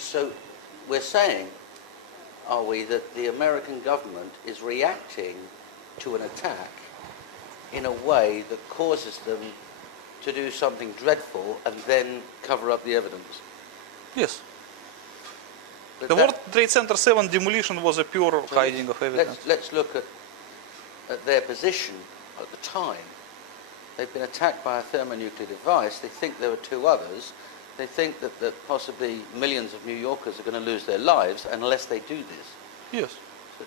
So we're saying, are we, that the American government is reacting to an attack in a way that causes them to do something dreadful and then cover up the evidence? Yes. The World Trade Center 7 demolition was a pure hiding of evidence. Let's look at their position at the time. They've been attacked by a thermonuclear device. They think there were two others. They think that possibly millions of New Yorkers are going to lose their lives unless they do this. Yes.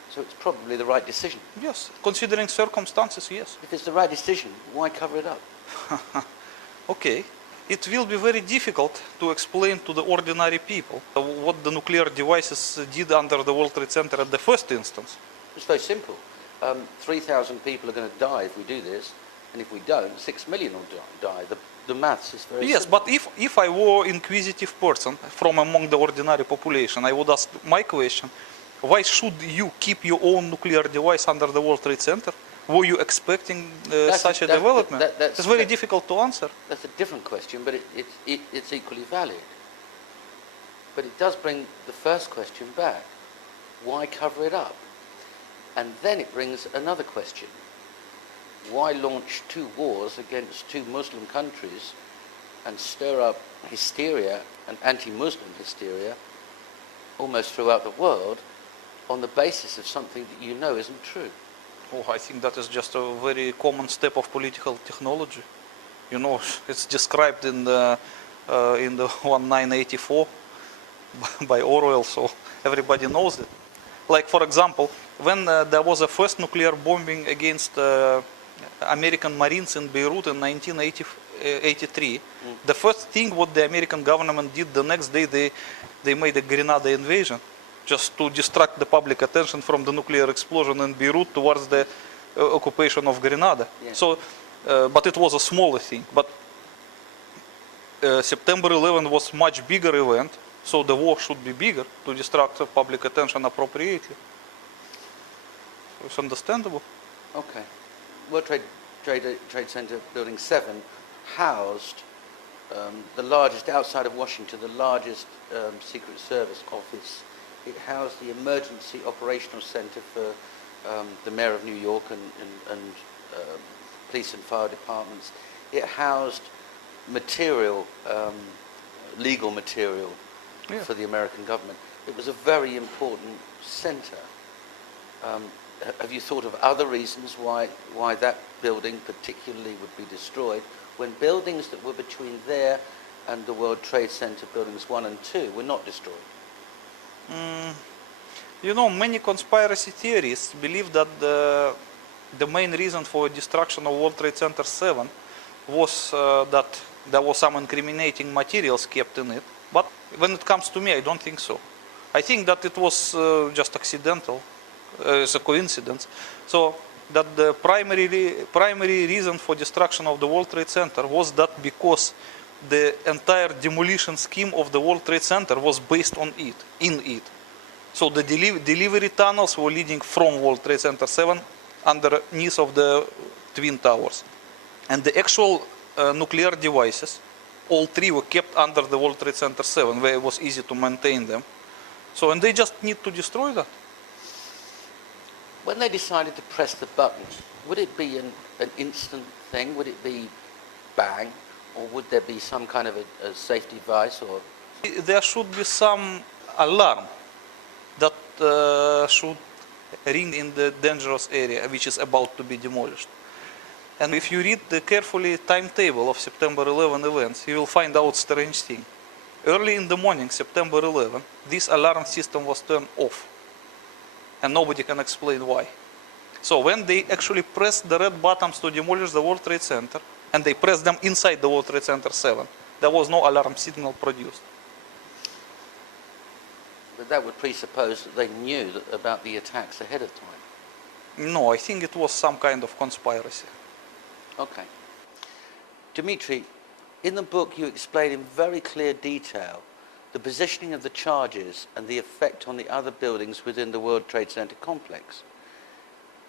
So it's probably the right decision. Yes. Considering circumstances, yes. If it's the right decision, why cover it up? Okay. It will be very difficult to explain to the ordinary people what the nuclear devices did under the World Trade Center at the first instance. It's very simple. 3,000 people are going to die if we do this, and if we don't, 6 million will die. The maths is very Yes, simple. but if I were inquisitive person from among the ordinary population, I would ask my question, why should you keep your own nuclear device under the World Trade Center? Were you expecting such a development? It's very difficult to answer. That's a different question, but it's equally valid. But it does bring the first question back. Why cover it up? And then it brings another question. Why launch two wars against two Muslim countries and stir up hysteria and anti-Muslim hysteria almost throughout the world on the basis of something that you know isn't true? Oh, I think that is just a very common step of political technology. You know, it's described in the 1984 by Orwell, so everybody knows it. Like, for example, when there was a first nuclear bombing against American Marines in Beirut in 1983, the first thing what the American government did the next day, they made a Grenada invasion, just to distract the public attention from the nuclear explosion in Beirut towards the occupation of Grenada. Yeah. So, but it was a smaller thing. But September 11 was much bigger event, so the war should be bigger to distract the public attention appropriately. It's understandable. Okay. World Trade Center Building 7 housed the largest, outside of Washington, the largest Secret Service office. It housed the Emergency Operational Center for the Mayor of New York and police and fire departments. It housed material, legal material for the American government. It was a very important center. Have you thought of other reasons why that building particularly would be destroyed when buildings that were between there and the World Trade Center buildings 1 and 2 were not destroyed? You know, many conspiracy theorists believe that the main reason for destruction of World Trade Center 7 was that there was some incriminating materials kept in it. But when it comes to me, I don't think so. I think that it was just accidental. It's a coincidence. So that the primary reason for destruction of the World Trade Center was that because the entire demolition scheme of the World Trade Center was based on it, in it. So the delivery tunnels were leading from World Trade Center 7 underneath of the Twin Towers. And the actual nuclear devices, all three were kept under the World Trade Center 7, where it was easy to maintain them. So, and they just need to destroy that. When they decided to press the button, would it be an instant thing? Would it be bang? Or would there be some kind of a safety device? Or there should be some alarm that should ring in the dangerous area which is about to be demolished. And if you read the carefully timetable of September 11 events, you will find out strange thing. Early in the morning, September 11, this alarm system was turned off. And nobody can explain why. So when they actually pressed the red buttons to demolish the World Trade Center, and they pressed them inside the World Trade Center 7, there was no alarm signal produced. But that would presuppose that they knew about the attacks ahead of time. No, I think it was some kind of conspiracy. Okay. Dmitry, in the book you explain in very clear detail the positioning of the charges and the effect on the other buildings within the World Trade Center complex.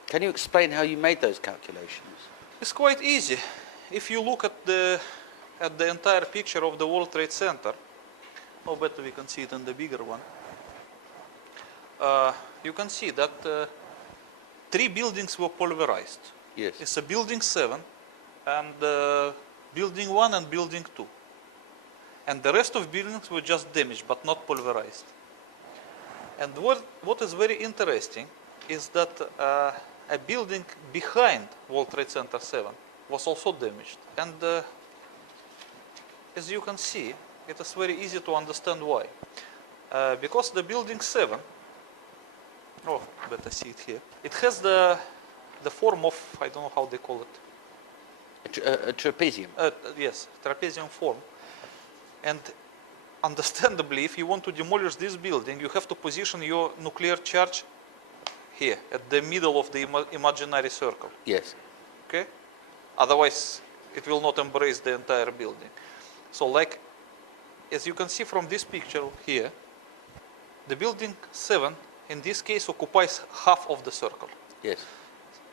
Can you explain how you made those calculations? It's quite easy. If you look at the entire picture of the World Trade Center, Or better we can see it in the bigger one. You can see that 3 buildings were pulverized. Yes. It's a building 7 and building 1 and building 2. And the rest of buildings were just damaged but not pulverized. And what is very interesting is that a building behind World Trade Center 7 was also damaged. And as you can see, it is very easy to understand why. Because the building 7, oh, better see it here, it has the form of, I don't know how they call it. A trapezium. Yes, trapezium form. And understandably, if you want to demolish this building, you have to position your nuclear charge here, at the middle of the imaginary circle. Yes. Okay? Otherwise, it will not embrace the entire building. So, like, as you can see from this picture here, the building 7, in this case, occupies half of the circle. Yes.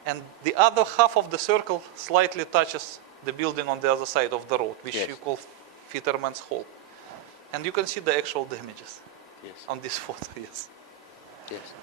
And the other half of the circle slightly touches the building on the other side of the road, which Yes. you call Fitterman's Hole. And you can see the actual damages Yes. on this photo, yes. Yes.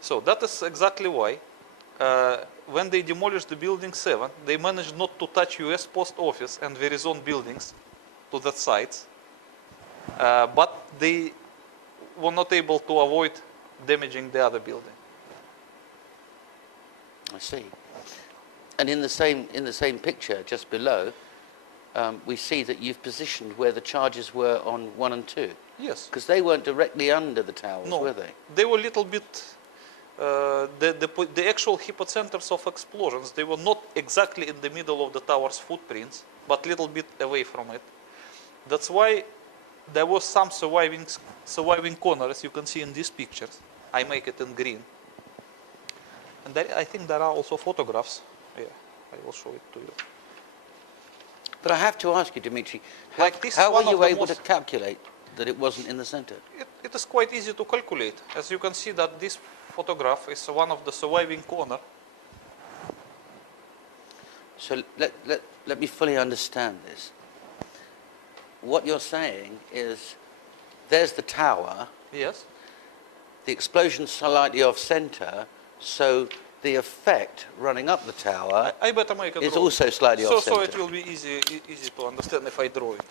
So that is exactly why when they demolished the building 7, they managed not to touch US Post Office and Verizon buildings to that site, but they were not able to avoid damaging the other building. I see. And in the same picture just below, we see that you've positioned where the charges were on 1 and 2. Yes. Because they weren't directly under the towers, No, were they? they were a little bit, the actual hypocenters of explosions, they were not exactly in the middle of the tower's footprints, but a little bit away from it. That's why there was some surviving corners, you can see in these pictures. I make it in green. And there, I think there are also photographs. Yeah, I will show it to you. But I have to ask you, Dimitri, Like this how one were of you the able to most- calculate that it wasn't in the center? It is quite easy to calculate. As you can see that this photograph is one of the surviving corner. So let me fully understand this. What you're saying is, there's the tower, Yes. the explosion's slightly off center, so the effect running up the tower I better make a is drawing. also slightly off So center. it will be easy to understand if I draw it.